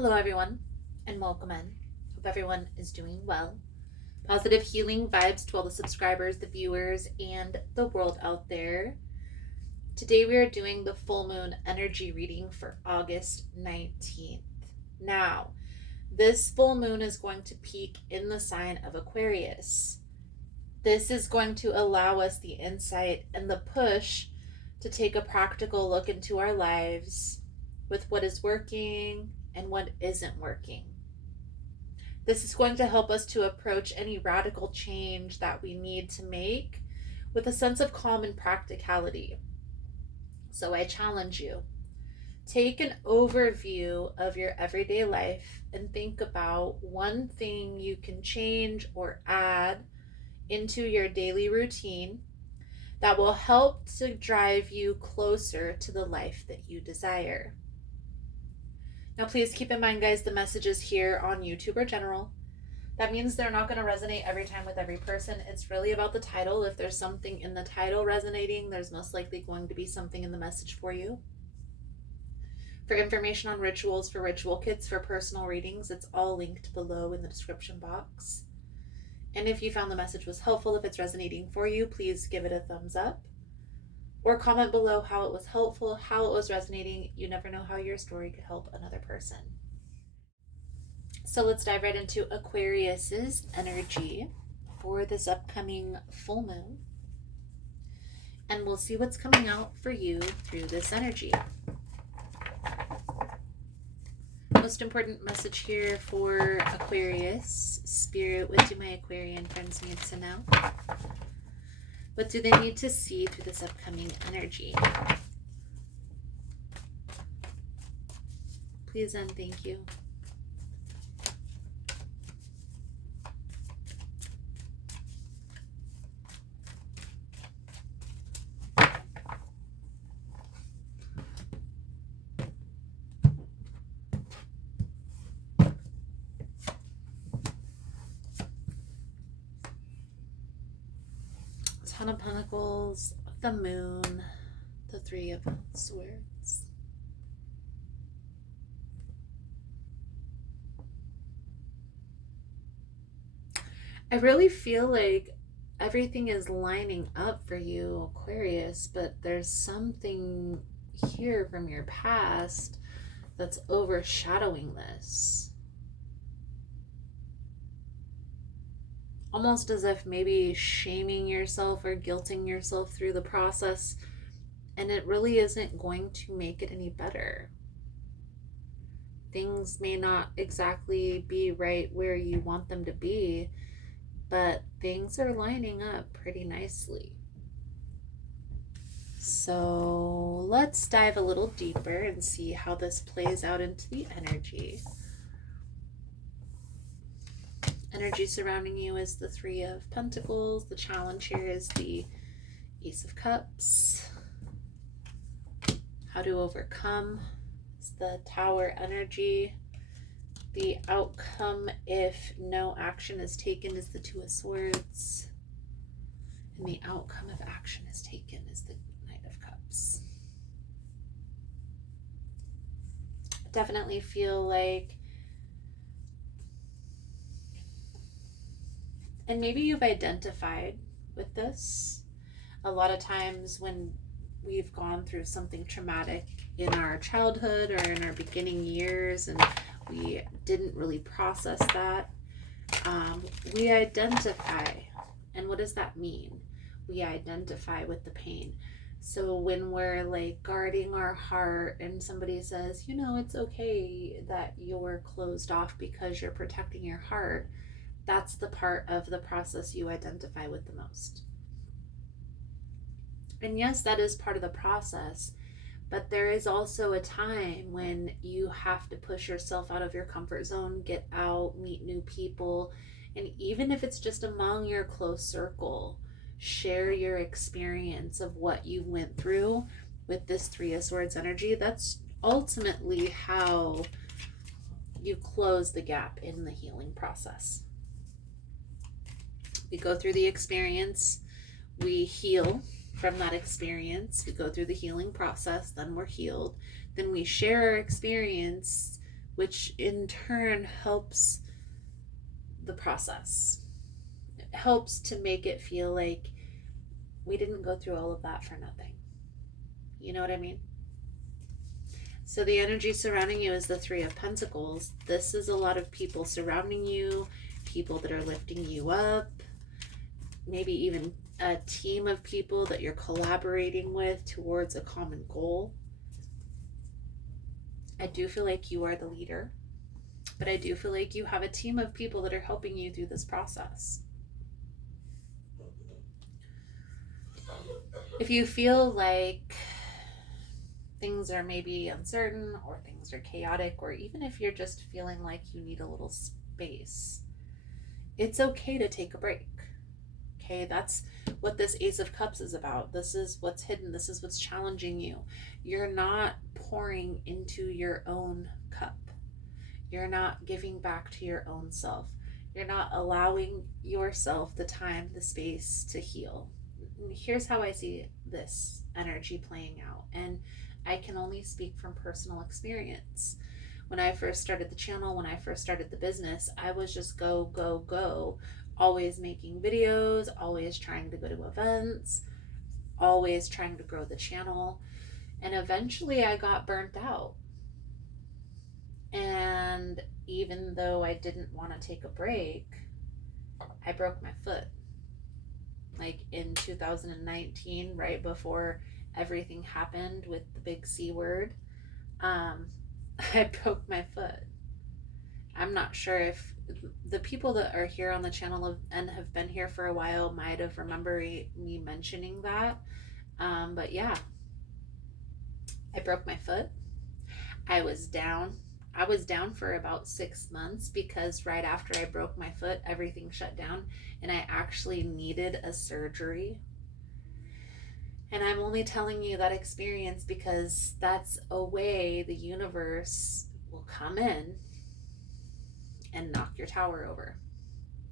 Hello, everyone, and welcome in. Hope everyone is doing well. Positive healing vibes to all the subscribers, the viewers, and the world out there. Today, we are doing the full moon energy reading for August 19th. Now, this full moon is going to peak in the sign of Aquarius. This is going to allow us the insight and the push to take a practical look into our lives with what is working and what isn't working. This is going to help us to approach any radical change that we need to make with a sense of calm and practicality. So I challenge you, take an overview of your everyday life and think about one thing you can change or add into your daily routine that will help to drive you closer to the life that you desire. Now, please keep in mind, guys, the messages here on YouTube are general. That means they're not going to resonate every time with every person. It's really about the title. If there's something in the title resonating, there's most likely going to be something in the message for you. For information on rituals for ritual kits for personal readings, it's all linked below in the description box. And if you found the message was helpful, if it's resonating for you, please give it a thumbs up. Or comment below how it was helpful, how it was resonating. You never know how your story could help another person. So let's dive right into Aquarius's energy for this upcoming full moon. And we'll see what's coming out for you through this energy. Most important message here for Aquarius. Spirit, what do my Aquarian friends need to know? What do they need to see through this upcoming energy? Please and thank you. Ten of Pentacles, the Moon, the Three of Swords. I really feel like everything is lining up for you, Aquarius, but there's something here from your past that's overshadowing this. Almost as if maybe shaming yourself or guilting yourself through the process, and it really isn't going to make it any better. Things may not exactly be right where you want them to be, but things are lining up pretty nicely. So let's dive a little deeper and see how this plays out into the energy. Energy surrounding you is the Three of Pentacles. The challenge here is the Ace of Cups. How to overcome is the Tower energy. The outcome if no action is taken is the Two of Swords. And the outcome if action is taken is the Knight of Cups. I definitely feel like, and maybe you've identified with this. A lot of times when we've gone through something traumatic in our childhood or in our beginning years and we didn't really process that, we identify. And what does that mean? We identify with the pain. So when we're like guarding our heart and somebody says, you know, it's okay that you're closed off because you're protecting your heart, that's the part of the process you identify with the most. And yes, that is part of the process, but there is also a time when you have to push yourself out of your comfort zone, get out, meet new people, and even if it's just among your close circle, share your experience of what you went through with this Three of Swords energy. That's ultimately how you close the gap in the healing process. We go through the experience, we heal from that experience, we go through the healing process, then we're healed, then we share our experience which in turn helps the process. It helps to make it feel like we didn't go through all of that for nothing. You know what I mean? So the energy surrounding you is the Three of Pentacles. This is a lot of people surrounding you, people that are lifting you up, maybe even a team of people that you're collaborating with towards a common goal. I do feel like you are the leader, but I do feel like you have a team of people that are helping you through this process. If you feel like things are maybe uncertain or things are chaotic, or even if you're just feeling like you need a little space, it's okay to take a break. Okay, that's what this Ace of Cups is about. This is what's hidden. This is what's challenging you. You're not pouring into your own cup. You're not giving back to your own self. You're not allowing yourself the time, the space to heal. Here's how I see this energy playing out. And I can only speak from personal experience. When I first started the channel, when I first started the business, I was just go, go, go, always making videos, always trying to go to events, always trying to grow the channel. And eventually I got burnt out. And even though I didn't want to take a break, I broke my foot. Like in 2019, right before everything happened with the big C word, I broke my foot. I'm not sure if the people that are here on the channel and have been here for a while might have remembered me mentioning that. But yeah, I broke my foot. I was down. I was down for about 6 months because right after I broke my foot, everything shut down and I actually needed a surgery. And I'm only telling you that experience because that's a way the universe will come in and knock your tower over.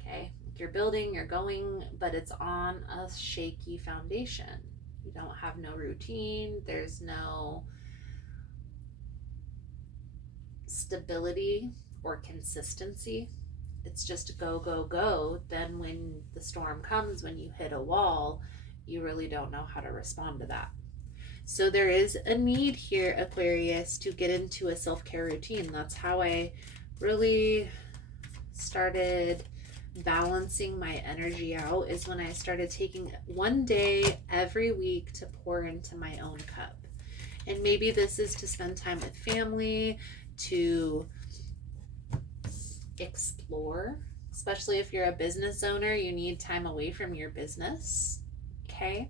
Okay? You're building, you're going, but it's on a shaky foundation. You don't have no routine, there's no stability or consistency. It's just go, go, go. Then when the storm comes, when you hit a wall, you really don't know how to respond to that. So there is a need here, Aquarius, to get into a self-care routine. That's how I really started balancing my energy out, is when I started taking one day every week to pour into my own cup. And maybe this is to spend time with family, to explore, especially if you're a business owner, you need time away from your business. Okay?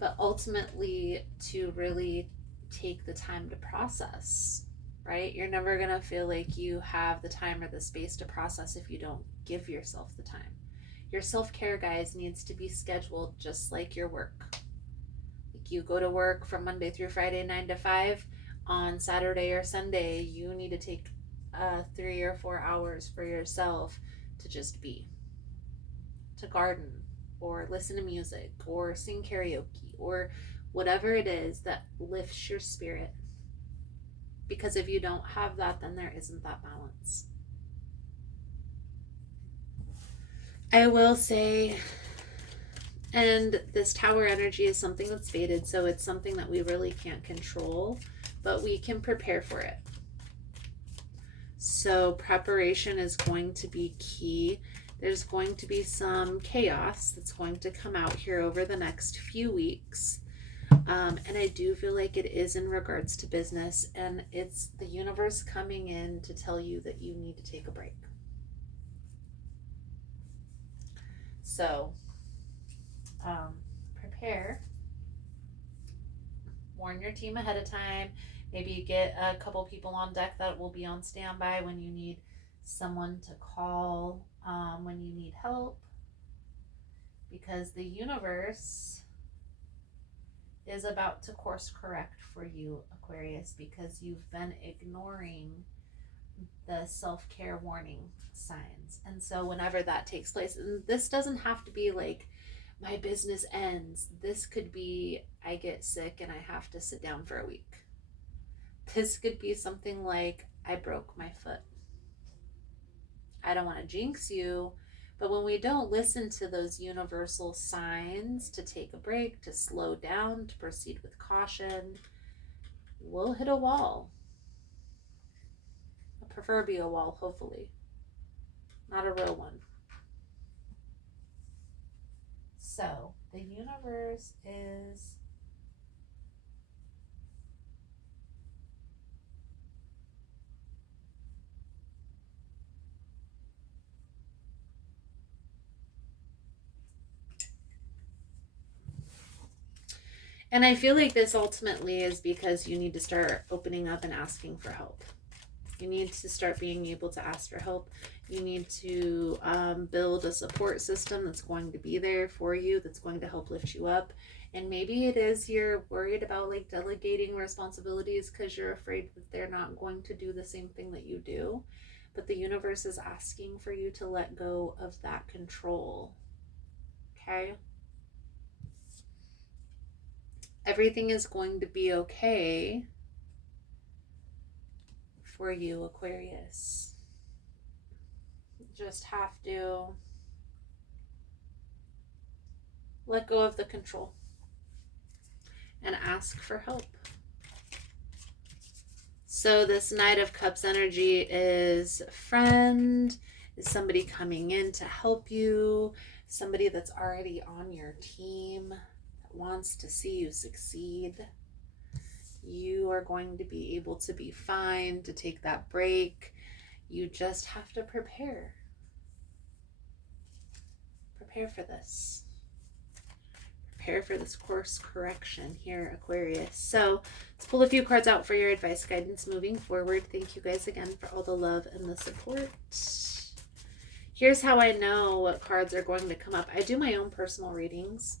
But ultimately to really take the time to process, right? You're never going to feel like you have the time or the space to process if you don't give yourself the time. Your self-care, guys, needs to be scheduled just like your work. Like you go to work from Monday through Friday, 9 to 5. On Saturday or Sunday, you need to take 3 or 4 hours for yourself to just be, to garden, or listen to music, or sing karaoke, or whatever it is that lifts your spirit. Because if you don't have that, then there isn't that balance. I will say, and this tower energy is something that's faded, so it's something that we really can't control, but we can prepare for it. So preparation is going to be key. There's going to be some chaos that's going to come out here over the next few weeks. And I do feel like it is in regards to business, and it's the universe coming in to tell you that you need to take a break. So prepare. Warn your team ahead of time. Maybe you get a couple people on deck that will be on standby when you need someone to call, when you need help. Because the universe is about to course correct for you, Aquarius, because you've been ignoring the self-care warning signs. And so whenever that takes place, and this doesn't have to be like my business ends. This could be I get sick and I have to sit down for a week. This could be something like I broke my foot. I don't want to jinx you, but when we don't listen to those universal signs to take a break, to slow down, to proceed with caution, we'll hit a wall. A proverbial wall, hopefully. Not a real one. So, the universe is and I feel like this ultimately is because you need to start opening up and asking for help. You need to start being able to ask for help. You need to build a support system that's going to be there for you, that's going to help lift you up. And maybe it is you're worried about like delegating responsibilities because you're afraid that they're not going to do the same thing that you do. But the universe is asking for you to let go of that control. Okay? Everything is going to be okay for you, Aquarius. You just have to let go of the control and ask for help. So this Knight of Cups energy is a friend, is somebody coming in to help you, somebody that's already on your team, that wants to see you succeed. You are going to be able to be fine, to take that break. You just have to prepare. Prepare for this. Prepare for this course correction here, Aquarius. So let's pull a few cards out for your advice guidance moving forward. Thank you guys again for all the love and the support. Here's how I know what cards are going to come up. I do my own personal readings.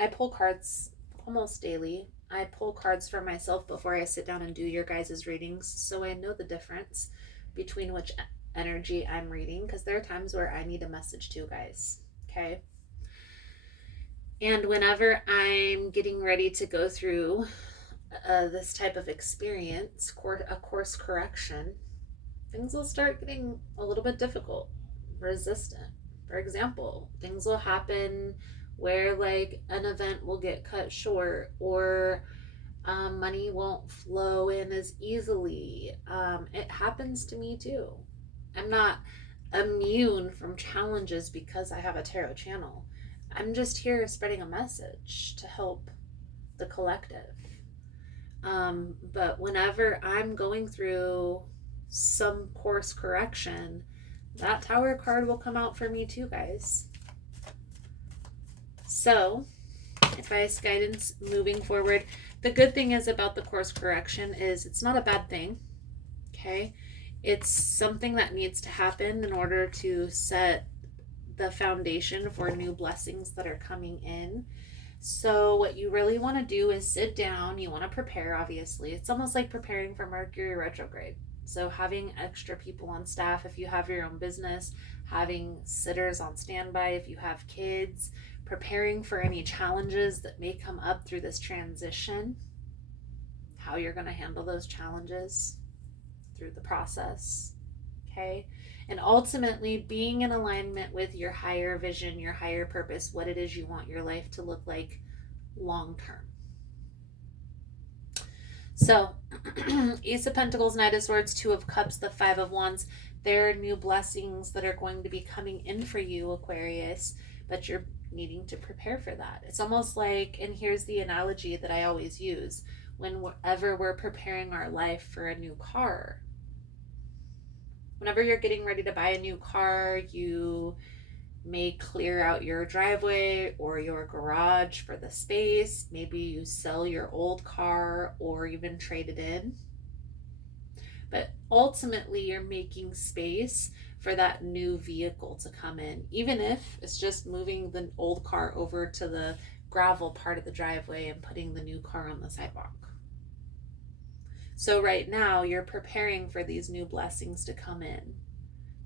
I pull cards almost daily. I pull cards for myself before I sit down and do your guys' readings, so I know the difference between which energy I'm reading, because there are times where I need a message too, guys. Okay? And whenever I'm getting ready to go through this type of experience, a course correction, things will start getting a little bit difficult, resistant. For example, things will happen where like an event will get cut short, or money won't flow in as easily. It happens to me too. I'm not immune from challenges because I have a tarot channel. I'm just here spreading a message to help the collective. But whenever I'm going through some course correction, that Tower card will come out for me too, guys. So, advice, guidance moving forward. The good thing is about the course correction is it's not a bad thing, okay? It's something that needs to happen in order to set the foundation for new blessings that are coming in. So what you really want to do is sit down. You want to prepare, obviously. It's almost like preparing for Mercury retrograde. So having extra people on staff if you have your own business, having sitters on standby if you have kids, preparing for any challenges that may come up through this transition, how you're going to handle those challenges through the process, okay? And ultimately being in alignment with your higher vision, your higher purpose, what it is you want your life to look like long term. So, Ace of Pentacles, Knight of Swords, Two of Cups, the Five of Wands. There are new blessings that are going to be coming in for you, Aquarius, but you're needing to prepare for that. It's almost like, and here's the analogy that I always use, whenever we're preparing our life for a new car. Whenever you're getting ready to buy a new car, you may clear out your driveway or your garage for the space. Maybe you sell your old car or even trade it in. But ultimately, you're making space for that new vehicle to come in, even if it's just moving the old car over to the gravel part of the driveway and putting the new car on the sidewalk. So right now, you're preparing for these new blessings to come in.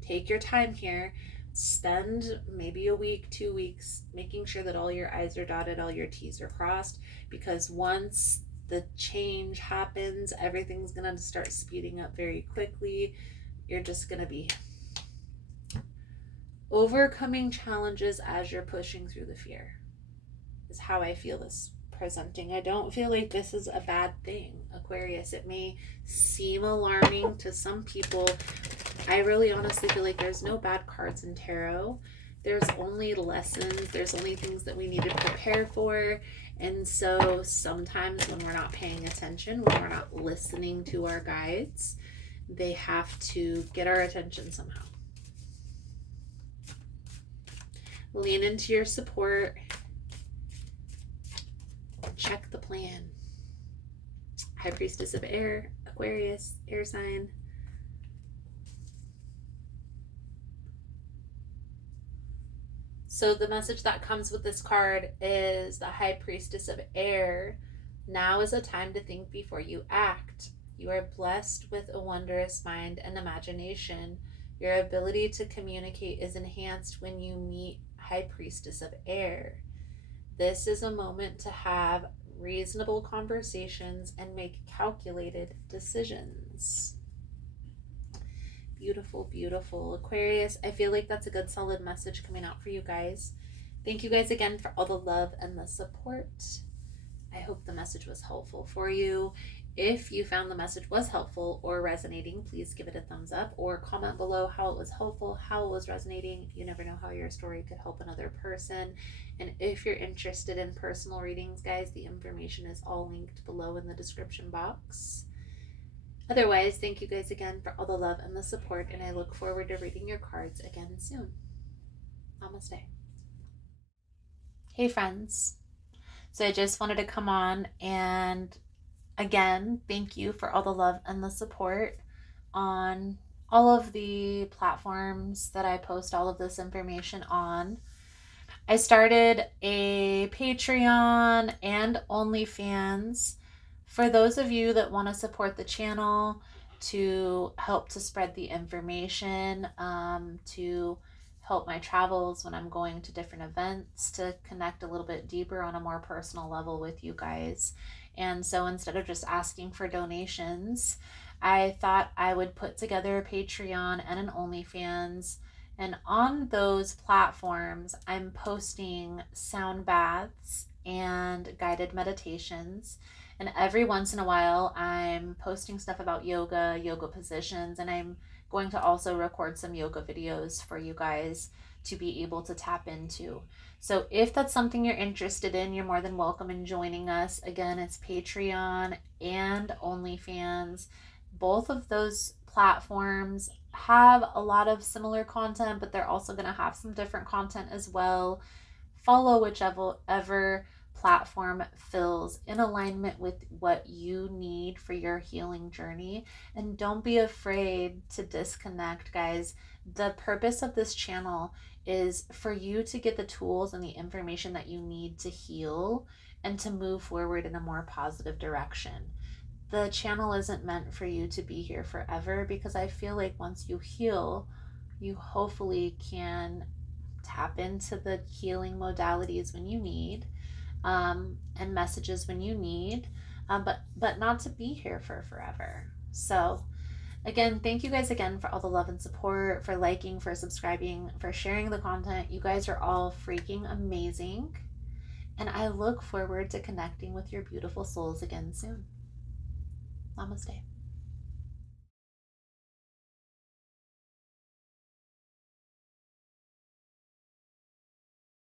Take your time here. Spend maybe a week, 2 weeks, making sure that all your I's are dotted, all your T's are crossed, because once the change happens, everything's gonna start speeding up very quickly. You're just gonna be overcoming challenges as you're pushing through the fear, is how I feel this presenting. I don't feel like this is a bad thing, Aquarius. It may seem alarming to some people. I really honestly feel like there's no bad cards in tarot. There's only lessons. There's only things that we need to prepare for. And so sometimes when we're not paying attention, when we're not listening to our guides, they have to get our attention somehow. Lean into your support. Check the plan. High Priestess of Air, Aquarius, air sign. So the message that comes with this card is the High Priestess of Air. Now is a time to think before you act. You are blessed with a wondrous mind and imagination. Your ability to communicate is enhanced when you meet High Priestess of Air. This is a moment to have reasonable conversations and make calculated decisions. Beautiful, beautiful. Aquarius, I feel like that's a good solid message coming out for you guys. Thank you guys again for all the love and the support. I hope the message was helpful for you. If you found the message was helpful or resonating, please give it a thumbs up or comment below how it was helpful, how it was resonating. You never know how your story could help another person. And if you're interested in personal readings, guys, the information is all linked below in the description box. Otherwise, thank you guys again for all the love and the support, and I look forward to reading your cards again soon. Namaste. Hey friends. So I just wanted to come on and again, thank you for all the love and the support on all of the platforms that I post all of this information on. I started a Patreon and OnlyFans for those of you that want to support the channel, to help to spread the information, to help my travels when I'm going to different events, to connect a little bit deeper on a more personal level with you guys. And so instead of just asking for donations, I thought I would put together a Patreon and an OnlyFans. And on those platforms, I'm posting sound baths and guided meditations. And every once in a while, I'm posting stuff about yoga, yoga positions, and I'm going to also record some yoga videos for you guys to be able to tap into. So if that's something you're interested in, you're more than welcome in joining us. Again, it's Patreon and OnlyFans. Both of those platforms have a lot of similar content, but they're also going to have some different content as well. Follow whichever platform feels in alignment with what you need for your healing journey. And don't be afraid to disconnect, guys. The purpose of this channel is for you to get the tools and the information that you need to heal and to move forward in a more positive direction. The channel isn't meant for you to be here forever, because I feel like once you heal, you hopefully can tap into the healing modalities when you need, and messages when you need, but not to be here for forever. So again, thank you guys again for all the love and support, for liking, for subscribing, for sharing the content. You guys are all freaking amazing. And I look forward to connecting with your beautiful souls again soon. Namaste.